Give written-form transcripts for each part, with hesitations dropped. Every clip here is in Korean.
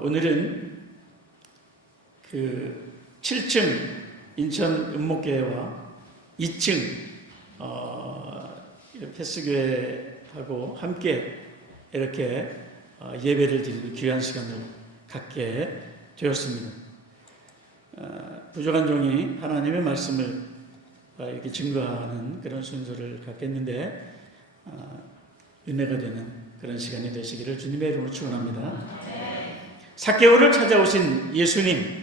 오늘은 그 7층 인천 은목교회와 2층 패스교회하고 함께 이렇게 예배를 드리는 귀한 시간을 갖게 되었습니다. 부족한 종이 하나님의 말씀을 이렇게 증거하는 그런 순서를 갖겠는데 은혜가 되는 그런 시간이 되시기를 주님의 이름으로 축원합니다. 삭개오를 찾아오신 예수님이라고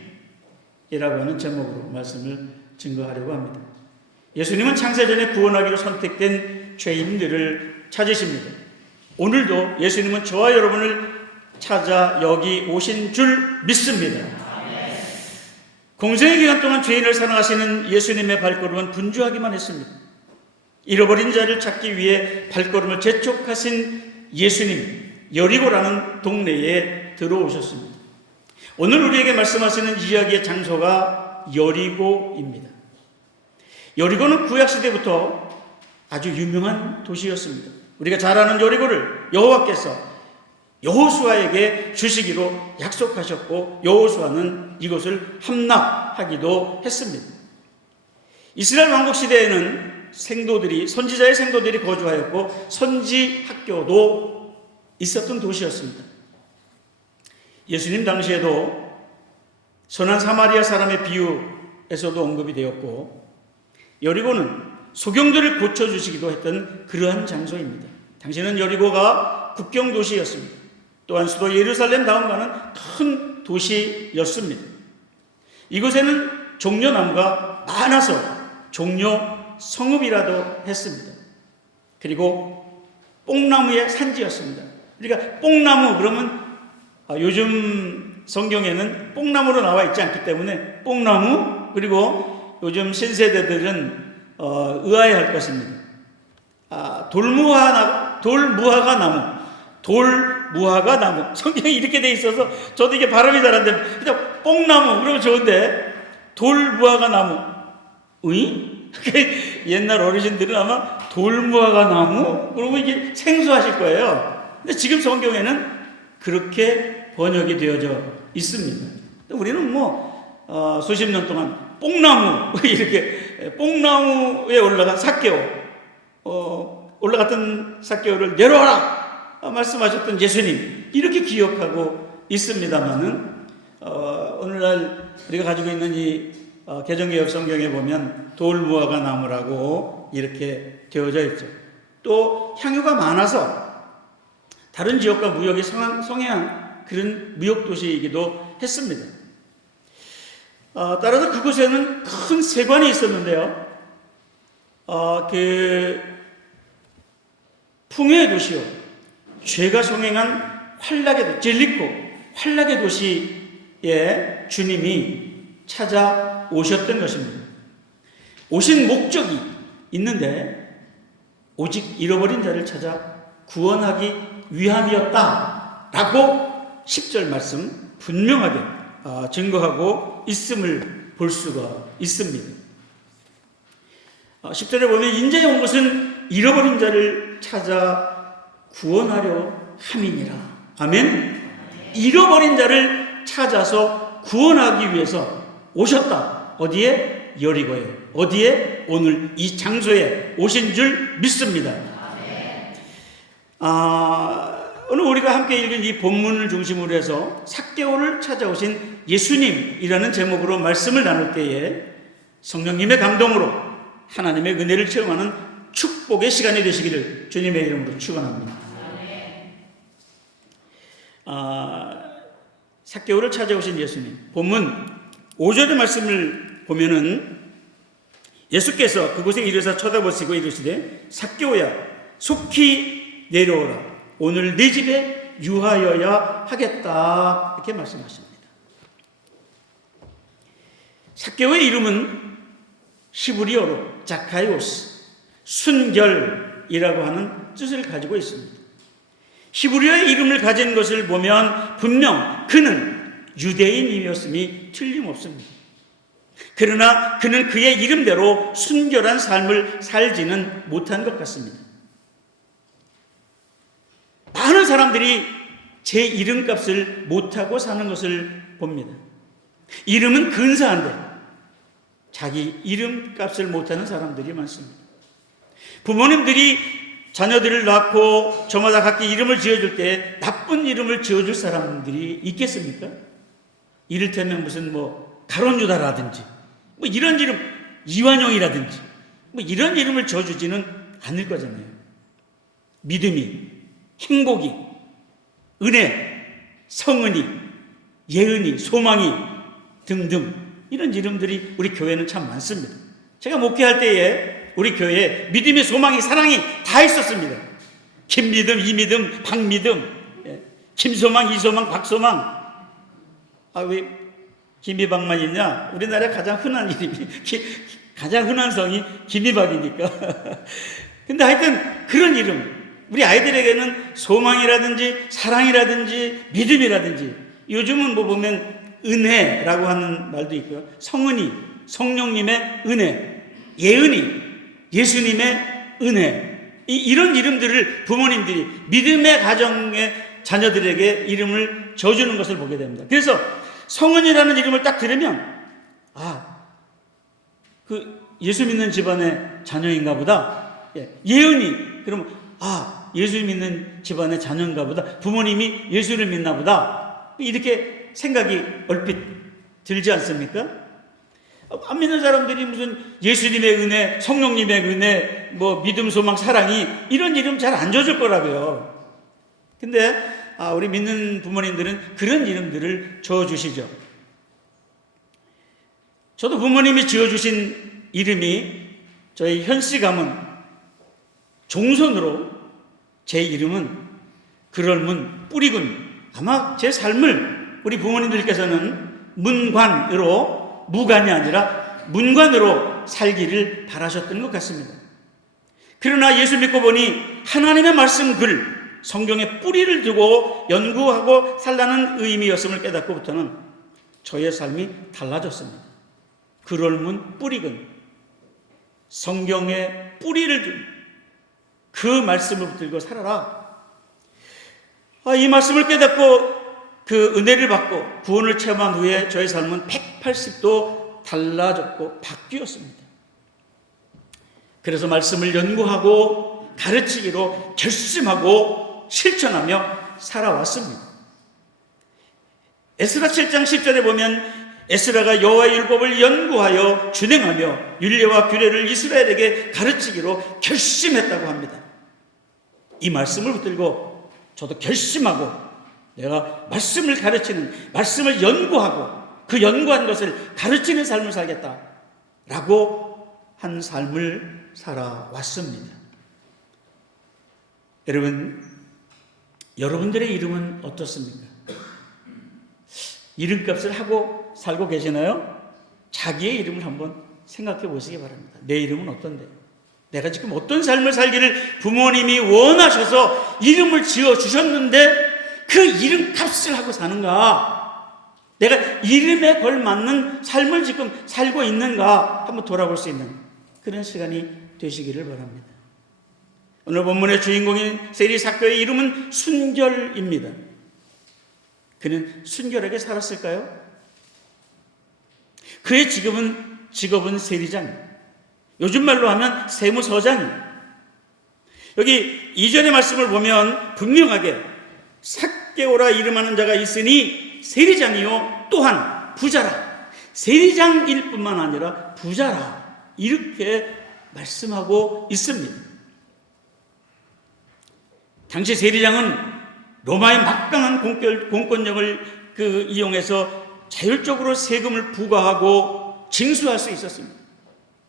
하는 제목으로 말씀을 증거하려고 합니다. 예수님은 창세전에 구원하기로 선택된 죄인들을 찾으십니다. 오늘도 예수님은 저와 여러분을 찾아 여기 오신 줄 믿습니다. 공생의 기간 동안 죄인을 사랑하시는 예수님의 발걸음은 분주하기만 했습니다. 잃어버린 자를 찾기 위해 발걸음을 재촉하신 예수님, 여리고라는 동네에 들어오셨습니다. 오늘 우리에게 말씀하시는 이야기의 장소가 여리고입니다. 여리고는 구약시대부터 아주 유명한 도시였습니다. 우리가 잘 아는 여리고를 여호와께서 여호수아에게 주시기로 약속하셨고 여호수아는 이곳을 함락하기도 했습니다. 이스라엘 왕국 시대에는 선지자의 생도들이 거주하였고 선지 학교도 있었던 도시였습니다. 예수님 당시에도 선한 사마리아 사람의 비유에서도 언급이 되었고 여리고는 소경들을 고쳐주시기도 했던 그러한 장소입니다. 당시에는 여리고가 국경도시였습니다. 또한 수도 예루살렘 다음가는 큰 도시였습니다. 이곳에는 종려나무가 많아서 종려 성읍이라도 했습니다. 그리고 뽕나무의 산지였습니다. 그러니까 뽕나무 그러면 요즘 성경에는 뽕나무로 나와 있지 않기 때문에 뽕나무, 그리고 요즘 신세대들은 의아해할 것입니다. 돌무화과 나무. 성경이 이렇게 돼 있어서 저도 이게 발음이 잘 안 됩니다. 그냥 뽕나무 그러면 좋은데 돌무화과 나무, 옛날 어르신들은 아마 돌무화과 나무 그러고 이게 생소하실 거예요. 근데 지금 성경에는 그렇게 번역이 되어져 있습니다. 우리는 수십 년 동안 뽕나무 이렇게 뽕나무에 올라간 삭개오, 올라갔던 삭개오를 내려와라 말씀하셨던 예수님 이렇게 기억하고 있습니다만은 오늘날 우리가 가지고 있는 이 개정개혁 성경에 보면 돌무화과 나무라고 이렇게 되어져 있죠. 또 향유가 많아서 다른 지역과 무역이 성행한 그런 무역도시이기도 했습니다. 따라서 그곳에는 큰 세관이 있었는데요. 풍요의 도시요, 죄가 성행한 환락의 도시에 주님이 찾아오셨던 것입니다. 오신 목적이 있는데 오직 잃어버린 자를 찾아 구원하기 위함이었다라고 10절 말씀 분명하게 증거하고 있음을 볼 수가 있습니다. 10절에 보면 인자에 온 것은 잃어버린 자를 찾아 구원하려 함이니라. 아멘. 잃어버린 자를 찾아서 구원하기 위해서 오셨다. 어디에? 여리고에. 어디에? 오늘 이 장소에 오신 줄 믿습니다. 오늘 우리가 함께 읽은 이 본문을 중심으로 해서 삭개오를 찾아오신 예수님이라는 제목으로 말씀을 나눌 때에 성령님의 감동으로 하나님의 은혜를 체험하는 축복의 시간이 되시기를 주님의 이름으로 축원합니다. 삭개오를 찾아오신 예수님, 본문 5절의 말씀을 보면은 예수께서 그곳에 이르사 쳐다보시고 이르시되 삭개오야 속히 내려오라, 오늘 네 집에 유하여야 하겠다, 이렇게 말씀하십니다. 삭개오의 이름은 히브리어로 자카이오스, 순결이라고 하는 뜻을 가지고 있습니다. 히브리어의 이름을 가진 것을 보면 분명 그는 유대인이었음이 틀림없습니다. 그러나 그는 그의 이름대로 순결한 삶을 살지는 못한 것 같습니다. 많은 사람들이 제 이름값을 못하고 사는 것을 봅니다. 이름은 근사한데 자기 이름값을 못하는 사람들이 많습니다. 부모님들이 자녀들을 낳고 저마다 각기 이름을 지어줄 때 나쁜 이름을 지어줄 사람들이 있겠습니까? 이를테면 무슨 가론유다라든지 이런 이름, 이완용이라든지 이런 이름을 지어주지는 않을 거잖아요. 믿음이, 행복이, 은혜, 성은이, 예은이, 소망이 등등 이런 이름들이 우리 교회는 참 많습니다. 제가 목회할 때에 우리 교회에 믿음이, 소망이, 사랑이 다 있었습니다. 김믿음, 이믿음, 박믿음, 김소망, 이소망, 박소망. 왜 김이박만 있냐? 우리나라에 가장 흔한 이름이, 가장 흔한 성이 김이박이니까. 근데 하여튼 그런 이름, 우리 아이들에게는 소망이라든지 사랑이라든지 믿음이라든지, 요즘은 보면 은혜라고 하는 말도 있고요. 성은이, 성령님의 은혜, 예은이, 예수님의 은혜, 이런 이름들을 부모님들이 믿음의 가정의 자녀들에게 이름을 지어주는 것을 보게 됩니다. 그래서 성은이라는 이름을 딱 들으면 예수 믿는 집안의 자녀인가 보다. 예은이, 그러면 예수 믿는 집안의 자녀인가 보다. 부모님이 예수를 믿나 보다. 이렇게 생각이 얼핏 들지 않습니까? 안 믿는 사람들이 무슨 예수님의 은혜, 성령님의 은혜, 믿음, 소망, 사랑이 이런 이름 잘 안 지어줄 거라고요. 근데 우리 믿는 부모님들은 그런 이름들을 지어주시죠. 저도 부모님이 지어주신 이름이, 저희 현씨 가문 종손으로 제 이름은 그럴문, 뿌리군. 아마 제 삶을 우리 부모님들께서는 문관으로, 무관이 아니라 문관으로 살기를 바라셨던 것 같습니다. 그러나 예수 믿고 보니 하나님의 말씀 글, 성경에 뿌리를 두고 연구하고 살라는 의미였음을 깨닫고부터는 저의 삶이 달라졌습니다. 그럴문, 뿌리근, 성경에 뿌리를 둔 그 말씀을 붙들고 살아라. 이 말씀을 깨닫고 그 은혜를 받고 구원을 체험한 후에 저의 삶은 180도 달라졌고 바뀌었습니다. 그래서 말씀을 연구하고 가르치기로 결심하고 실천하며 살아왔습니다. 에스라 7장 10절에 보면 에스라가 여호와의 율법을 연구하여 준행하며 율례와 규례를 이스라엘에게 가르치기로 결심했다고 합니다. 이 말씀을 붙들고 저도 결심하고 내가 말씀을 가르치는, 말씀을 연구하고 그 연구한 것을 가르치는 삶을 살겠다라고 한 삶을 살아왔습니다. 여러분, 여러분들의 이름은 어떻습니까? 이름값을 하고 살고 계시나요? 자기의 이름을 한번 생각해 보시기 바랍니다. 내 이름은 어떤데? 내가 지금 어떤 삶을 살기를 부모님이 원하셔서 이름을 지어주셨는데 그 이름값을 하고 사는가? 내가 이름에 걸맞는 삶을 지금 살고 있는가? 한번 돌아볼 수 있는 그런 시간이 되시기를 바랍니다. 오늘 본문의 주인공인 세리삭교의 이름은 순결입니다. 그는 순결하게 살았을까요? 그의 직업은 세리장, 요즘 말로 하면 세무서장. 여기 2절의 말씀을 보면 분명하게 삭개오라 이름하는 자가 있으니 세리장이요 또한 부자라. 세리장일 뿐만 아니라 부자라. 이렇게 말씀하고 있습니다. 당시 세리장은 로마의 막강한 공권력을 이용해서 자율적으로 세금을 부과하고 징수할 수 있었습니다.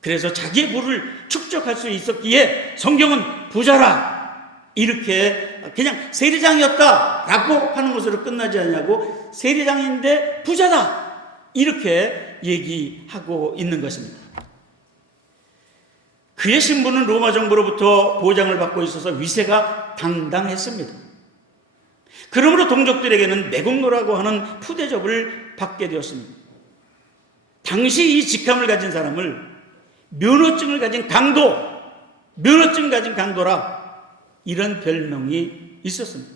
그래서 자기의 부를 축적할 수 있었기에 성경은 부자라 이렇게 그냥 세리장이었다라고 하는 것으로 끝나지 않냐고 세리장인데 부자다 이렇게 얘기하고 있는 것입니다. 그의 신분은 로마 정부로부터 보장을 받고 있어서 위세가 당당했습니다. 그러므로 동족들에게는 매국노라고 하는 푸대접을 받게 되었습니다. 당시 이 직함을 가진 사람을 면허증을 가진 강도, 면허증 가진 강도라 이런 별명이 있었습니다.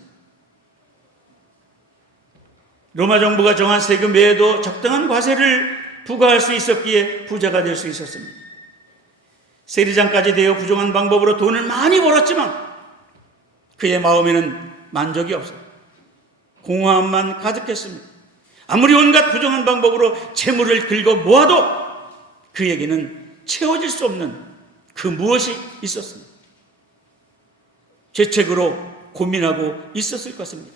로마 정부가 정한 세금 외에도 적당한 과세를 부과할 수 있었기에 부자가 될 수 있었습니다. 세리장까지 되어 부정한 방법으로 돈을 많이 벌었지만 그의 마음에는 만족이 없어요. 공허함만 가득했습니다. 아무리 온갖 부정한 방법으로 재물을 긁어 모아도 그에게는 채워질 수 없는 그 무엇이 있었습니다. 죄책으로 고민하고 있었을 것입니다.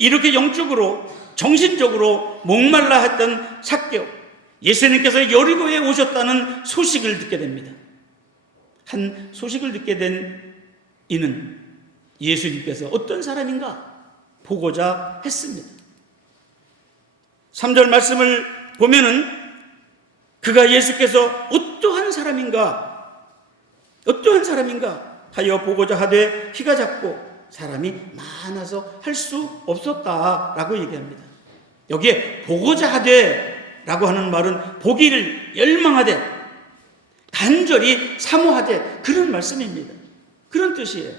이렇게 영적으로 정신적으로 목말라 했던 삭개오, 예수님께서 여리고에 오셨다는 소식을 듣게 됩니다. 한 소식을 듣게 된 이는 예수님께서 어떤 사람인가 보고자 했습니다. 3절 말씀을 보면은 그가 예수께서 어떠한 사람인가 하여 보고자 하되 키가 작고 사람이 많아서 할 수 없었다라고 얘기합니다. 여기에 보고자 하되 라고 하는 말은 보기를 열망하되 간절히 사모하되 그런 말씀입니다. 그런 뜻이에요.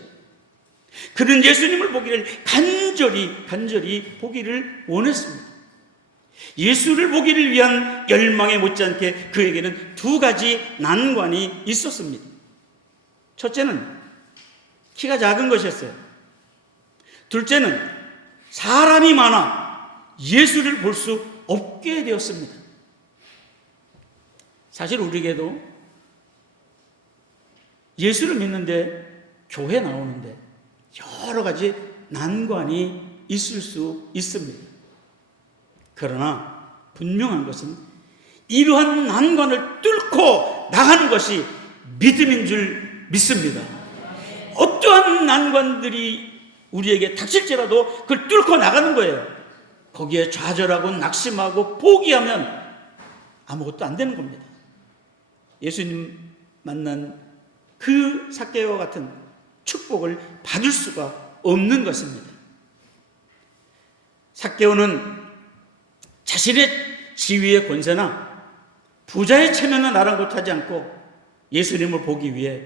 그는 예수님을 보기를 간절히 보기를 원했습니다. 예수를 보기를 위한 열망에 못지않게 그에게는 두 가지 난관이 있었습니다. 첫째는 키가 작은 것이었어요. 둘째는 사람이 많아 예수를 볼 수 없게 되었습니다. 사실 우리에게도 예수를 믿는데 교회 나오는데 여러 가지 난관이 있을 수 있습니다. 그러나 분명한 것은 이러한 난관을 뚫고 나가는 것이 믿음인 줄 믿습니다. 어떠한 난관들이 우리에게 닥칠지라도 그걸 뚫고 나가는 거예요. 거기에 좌절하고 낙심하고 포기하면 아무것도 안 되는 겁니다. 예수님 만난 그 삭개오와 같은 축복을 받을 수가 없는 것입니다. 삭개오는 자신의 지위의 권세나 부자의 체면을 아랑곳하지 않고 예수님을 보기 위해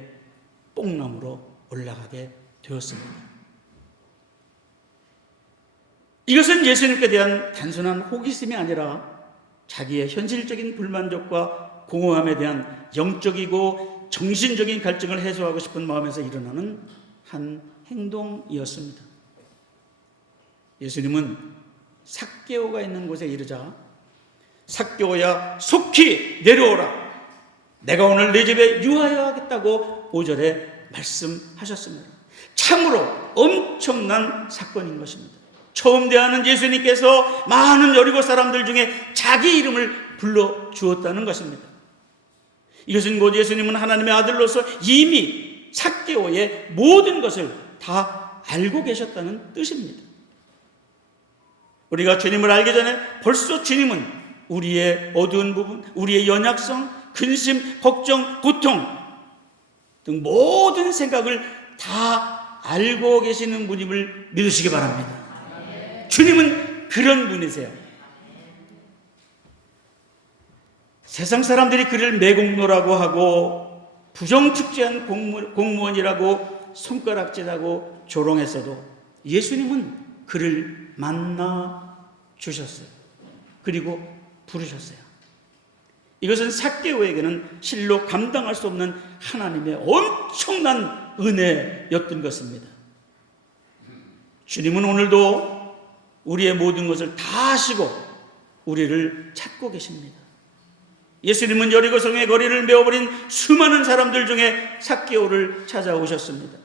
뽕나무로 올라가게 되었습니다. 이것은 예수님께 대한 단순한 호기심이 아니라 자기의 현실적인 불만족과 공허함에 대한 영적이고 정신적인 갈증을 해소하고 싶은 마음에서 일어나는 한 행동이었습니다. 예수님은 삭개오가 있는 곳에 이르자 삭개오야 속히 내려오라, 내가 오늘 내 집에 유하여 하겠다고 5절에 말씀하셨습니다. 참으로 엄청난 사건인 것입니다. 처음 대하는 예수님께서 많은 여리고 사람들 중에 자기 이름을 불러주었다는 것입니다. 이것은 곧 예수님은 하나님의 아들로서 이미 삭개오의 모든 것을 다 알고 계셨다는 뜻입니다. 우리가 주님을 알기 전에 벌써 주님은 우리의 어두운 부분, 우리의 연약성, 근심, 걱정, 고통 등 모든 생각을 다 알고 계시는 분임을 믿으시기 바랍니다. 주님은 그런 분이세요. 세상 사람들이 그를 매국노라고 하고 부정축제한 공무원이라고 손가락질하고 조롱했어도 예수님은 그를 만나 주셨어요. 그리고 부르셨어요. 이것은 삭개오에게는 실로 감당할 수 없는 하나님의 엄청난 은혜였던 것입니다. 주님은 오늘도 우리의 모든 것을 다 아시고 우리를 찾고 계십니다. 예수님은 여리고성의 거리를 메워버린 수많은 사람들 중에 삭개오를 찾아오셨습니다.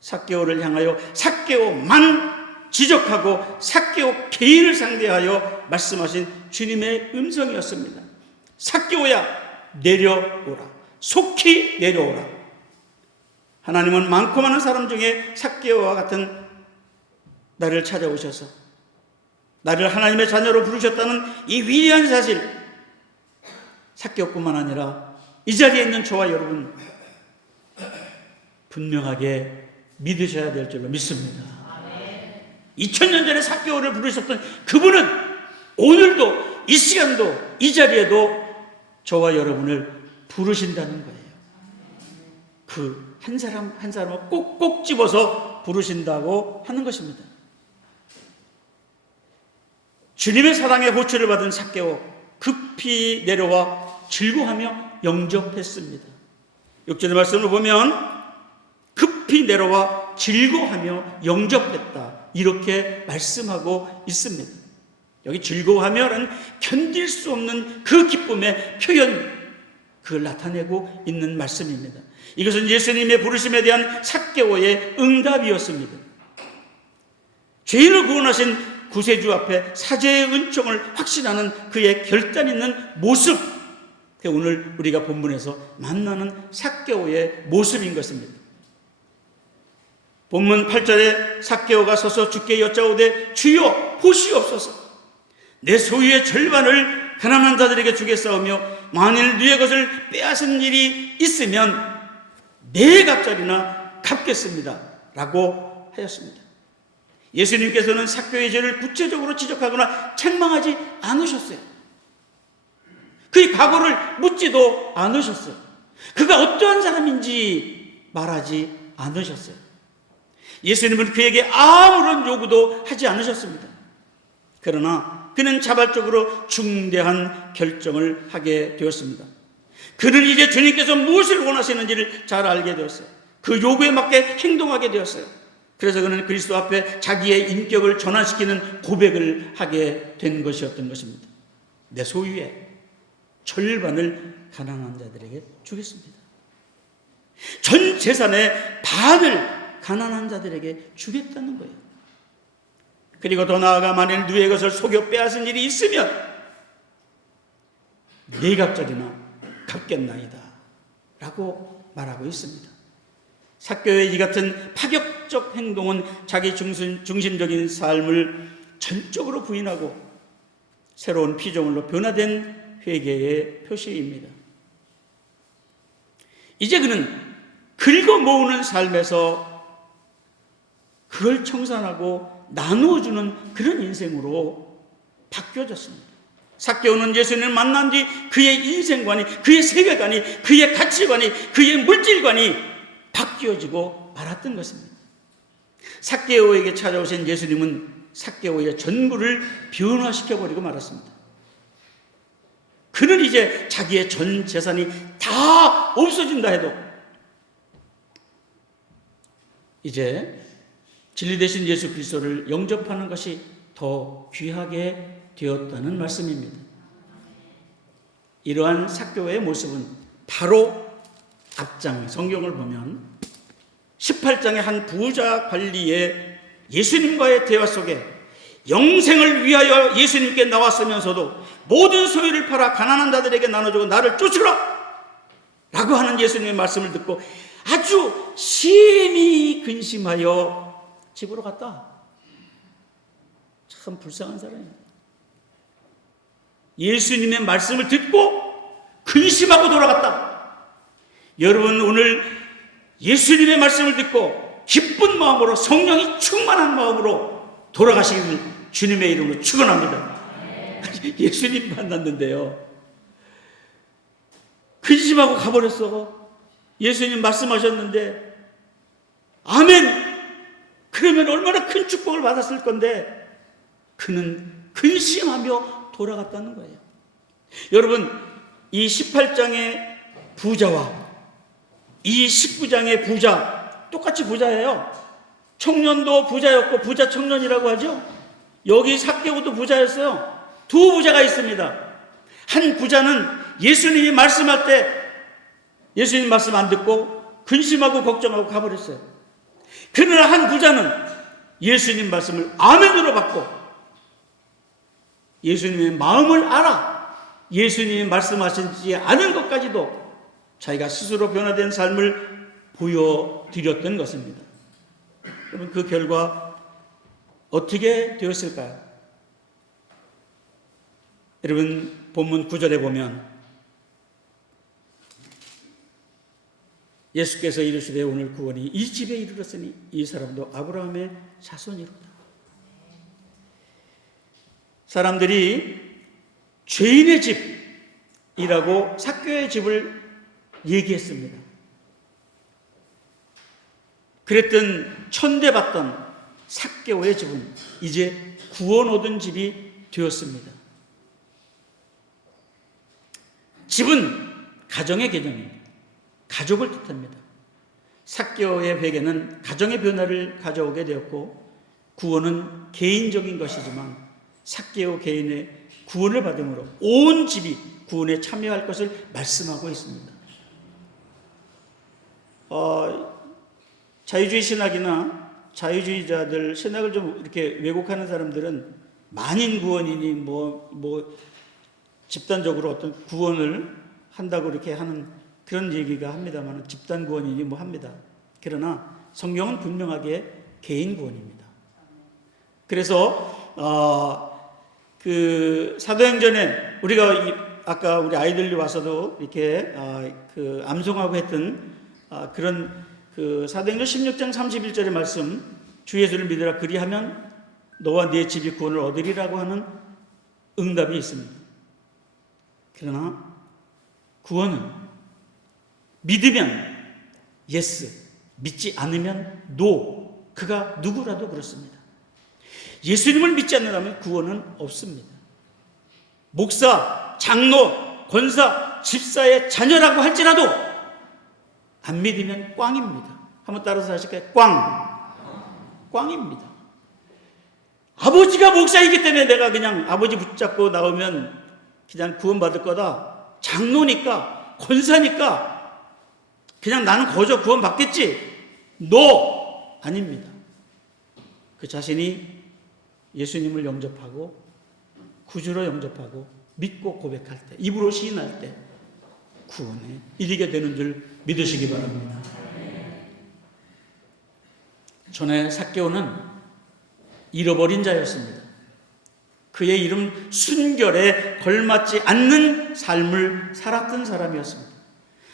삭개오를 향하여 삭개오만 지적하고 삭개오 개인을 상대하여 말씀하신 주님의 음성이었습니다. 삭개오야 내려오라, 속히 내려오라. 하나님은 많고 많은 사람 중에 삭개오와 같은 나를 찾아오셔서 나를 하나님의 자녀로 부르셨다는 이 위대한 사실, 삭개오뿐만 아니라 이 자리에 있는 저와 여러분 분명하게 믿으셔야 될 줄로 믿습니다. 2000년 전에 삭개오를 부르셨던 그분은 오늘도 이 시간도 이 자리에도 저와 여러분을 부르신다는 거예요. 그 한 사람 한 사람을 꼭꼭 집어서 부르신다고 하는 것입니다. 주님의 사랑에 호출을 받은 삭개오 급히 내려와 즐거워하며 영접했습니다. 6절의 말씀을 보면 급히 내려와 즐거워하며 영접했다, 이렇게 말씀하고 있습니다. 여기 즐거워하며는 견딜 수 없는 그 기쁨의 표현, 그걸 나타내고 있는 말씀입니다. 이것은 예수님의 부르심에 대한 삭개오의 응답이었습니다. 죄인을 구원하신 구세주 앞에 사죄의 은총을 확신하는 그의 결단 있는 모습, 그게 오늘 우리가 본문에서 만나는 삭개오의 모습인 것입니다. 본문 8절에 삭개오가 서서 주께 여짜오되 주여 보시옵소서, 내 소유의 절반을 가난한 자들에게 주겠사오며 만일 누의 것을 빼앗은 일이 있으면 네 갑절이나 갚겠습니다 라고 하였습니다. 예수님께서는 삭개오의 죄를 구체적으로 지적하거나 책망하지 않으셨어요. 그의 과거를 묻지도 않으셨어요. 그가 어떠한 사람인지 말하지 않으셨어요. 예수님은 그에게 아무런 요구도 하지 않으셨습니다. 그러나 그는 자발적으로 중대한 결정을 하게 되었습니다. 그는 이제 주님께서 무엇을 원하시는지를 잘 알게 되었어요. 그 요구에 맞게 행동하게 되었어요. 그래서 그는 그리스도 앞에 자기의 인격을 전환시키는 고백을 하게 된 것이었던 것입니다. 내 소유의 절반을 가난한 자들에게 주겠습니다. 전 재산의 반을 가난한 자들에게 주겠다는 거예요. 그리고 더 나아가 만일 누의 것을 속여 빼앗은 일이 있으면 네 갑절이나 갚겠나이다 라고 말하고 있습니다. 삭개오의 이 같은 파격적 행동은 자기 중심적인 삶을 전적으로 부인하고 새로운 피조물로 변화된 회개의 표시입니다. 이제 그는 긁어 모으는 삶에서 그걸 청산하고 나누어주는 그런 인생으로 바뀌어졌습니다. 삭개오는 예수님을 만난 뒤 그의 인생관이, 그의 세계관이, 그의 가치관이, 그의 물질관이 바뀌어지고 말았던 것입니다. 삭개오에게 찾아오신 예수님은 삭개오의 전부를 변화시켜버리고 말았습니다. 그는 이제 자기의 전 재산이 다 없어진다 해도 이제 진리 되신 예수 그리스도를 영접하는 것이 더 귀하게 되었다는 말씀입니다. 이러한 삭개오의 모습은 바로 앞장 성경을 보면 18장의 한 부자 관리의 예수님과의 대화 속에 영생을 위하여 예수님께 나왔으면서도 모든 소유를 팔아 가난한 자들에게 나눠주고 나를 쫓으라 라고 하는 예수님의 말씀을 듣고 아주 심히 근심하여 집으로 갔다. 참 불쌍한 사람입니다. 예수님의 말씀을 듣고 근심하고 돌아갔다. 여러분, 오늘 예수님의 말씀을 듣고 기쁜 마음으로, 성령이 충만한 마음으로 돌아가시기를 주님의 이름으로 축원합니다. 예수님 만났는데요, 근심하고 가버렸어. 예수님 말씀하셨는데 아멘, 그러면 얼마나 큰 축복을 받았을 건데 그는 근심하며 돌아갔다는 거예요. 여러분, 이 18장의 부자와 이 19장의 부자 똑같이 부자예요. 청년도 부자였고 부자 청년이라고 하죠. 여기 삭개오도 부자였어요. 두 부자가 있습니다. 한 부자는 예수님이 말씀할 때 예수님 말씀 안 듣고 근심하고 걱정하고 가버렸어요. 그러나 한 부자는 예수님 말씀을 아멘으로 받고 예수님의 마음을 알아 예수님이 말씀하시지 않은 것까지도 자기가 스스로 변화된 삶을 보여드렸던 것입니다. 그러면 그 결과 어떻게 되었을까요? 여러분, 본문 9절에 보면 예수께서 이르시되 오늘 구원이 이 집에 이르렀으니 이 사람도 아브라함의 자손이로다. 사람들이 죄인의 집이라고 삭개오의 집을 얘기했습니다. 그랬던 천대받던 삭개오의 집은 이제 구원 얻은 집이 되었습니다. 집은 가정의 개념입니다. 가족을 뜻합니다. 삭개오의 베개는 가정의 변화를 가져오게 되었고, 구원은 개인적인 것이지만 삭개오 개인의 구원을 받음으로 온 집이 구원에 참여할 것을 말씀하고 있습니다. 자유주의 신학이나 자유주의자들 신학을 좀 이렇게 왜곡하는 사람들은 만인 구원이니 뭐 집단적으로 어떤 구원을 한다고 이렇게 하는 그런 얘기가 합니다만, 집단 구원이니 뭐 합니다. 그러나 성경은 분명하게 개인 구원입니다. 그래서 그 사도행전에 우리가 아까 우리 아이들이 와서도 이렇게 암송하고 했던 그런 그 사도행전 16장 31절의 말씀, 주 예수를 믿으라 그리하면 너와 네 집이 구원을 얻으리라고 하는 응답이 있습니다. 그러나 구원은 믿으면 예스, 믿지 않으면 노, 그가 누구라도 그렇습니다. 예수님을 믿지 않는다면 구원은 없습니다. 목사, 장로, 권사, 집사의 자녀라고 할지라도 안 믿으면 꽝입니다. 한번 따라서 하실까요? 꽝입니다. 아버지가 목사이기 때문에 내가 그냥 아버지 붙잡고 나오면 그냥 구원받을 거다. 장로니까, 권사니까 그냥 나는 거저 구원받겠지. 노! 아닙니다. 그 자신이 예수님을 영접하고 구주로 영접하고 믿고 고백할 때, 입으로 시인할 때 구원에 이르게 되는 줄 믿으시기 바랍니다. 전에 삭개오는 잃어버린 자였습니다. 그의 이름 순결에 걸맞지 않는 삶을 살았던 사람이었습니다.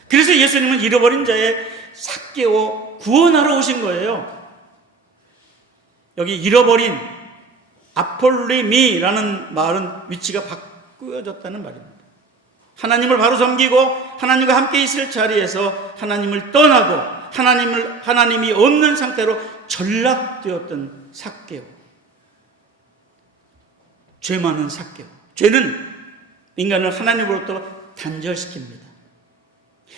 그래서 예수님은 잃어버린 자의 삭개오 구원하러 오신 거예요. 여기 잃어버린 아폴리미라는 말은 위치가 바꾸어졌다는 말입니다. 하나님을 바로 섬기고 하나님과 함께 있을 자리에서 하나님을 떠나고 하나님이 없는 상태로 전락되었던 삭개오. 죄 많은 삭개오. 죄는 인간을 하나님으로부터 단절시킵니다.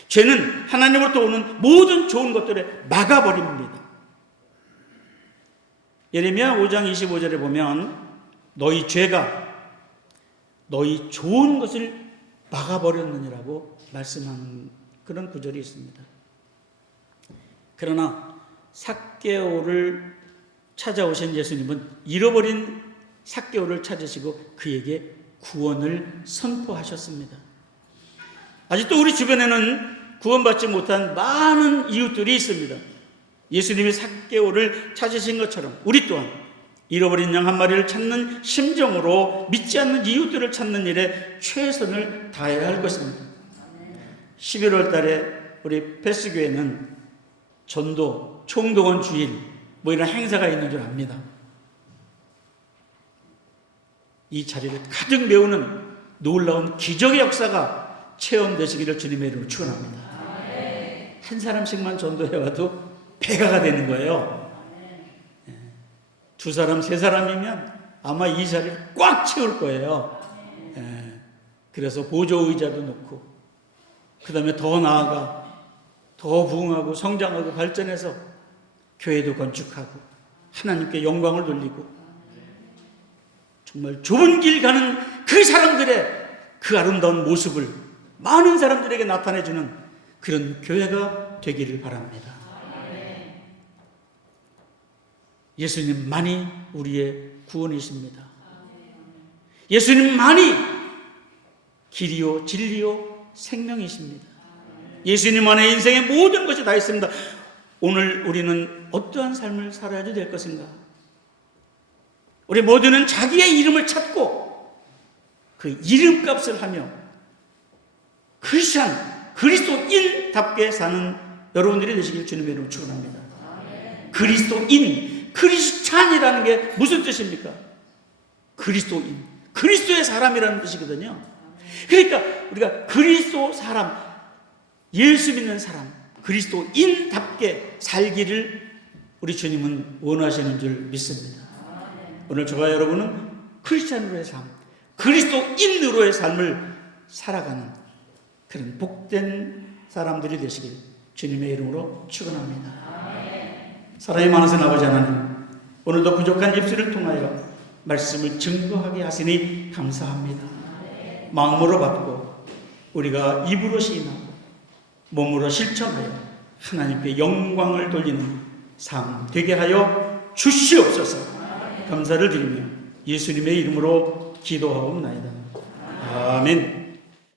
죄는 하나님으로부터 오는 모든 좋은 것들을 막아버립니다. 예레미야 5장 25절에 보면 너희 죄가 너희 좋은 것을 막아버렸느니라고 말씀하는 그런 구절이 있습니다. 그러나 삭개오를 찾아오신 예수님은 잃어버린 삭개오를 찾으시고 그에게 구원을 선포하셨습니다. 아직도 우리 주변에는 구원받지 못한 많은 이웃들이 있습니다. 예수님이 삭개오를 찾으신 것처럼 우리 또한 잃어버린 양 한 마리를 찾는 심정으로 믿지 않는 이웃들을 찾는 일에 최선을 다해야 할 것입니다. 11월 달에 우리 패스교회는 전도, 총동원 주일 뭐 이런 행사가 있는 줄 압니다. 이 자리를 가득 메우는 놀라운 기적의 역사가 체험되시기를 주님의 이름으로 축원합니다. 한 사람씩만 전도해와도 배가가 되는 거예요. 두 사람, 세 사람이면 아마 이 자리를 꽉 채울 거예요. 그래서 보조의자도 놓고 그 다음에 더 나아가 더 부흥하고 성장하고 발전해서 교회도 건축하고 하나님께 영광을 돌리고 정말 좁은 길 가는 그 사람들의 그 아름다운 모습을 많은 사람들에게 나타내주는 그런 교회가 되기를 바랍니다. 예수님만이 우리의 구원이십니다. 예수님만이 길이요 진리요 생명이십니다. 예수님 안에 인생의 모든 것이 다 있습니다. 오늘 우리는 어떠한 삶을 살아야 될 것인가? 우리 모두는 자기의 이름을 찾고 그 이름값을 하며 크리스찬, 그리스도인답게 사는 여러분들이 되시길 주님의 이름으로 축원합니다. 그리스도인, 크리스찬이라는 게 무슨 뜻입니까? 그리스도인, 그리스도의 사람이라는 뜻이거든요. 그러니까 우리가 그리스도 사람, 예수 믿는 사람, 그리스도인답게 살기를 우리 주님은 원하시는 줄 믿습니다. 오늘 저와 여러분은 크리스찬으로의 삶, 그리스도인으로의 삶을 살아가는 그런 복된 사람들이 되시길 주님의 이름으로 축원합니다. 사랑이 많으신 아버지 하나님, 오늘도 부족한 입술을 통하여 말씀을 증거하게 하시니 감사합니다. 마음으로 받고 우리가 입으로 시인하고 몸으로 실천하여 하나님께 영광을 돌리는 삶 되게 하여 주시옵소서. 감사를 드리며 예수님의 이름으로 기도하옵나이다. 아멘.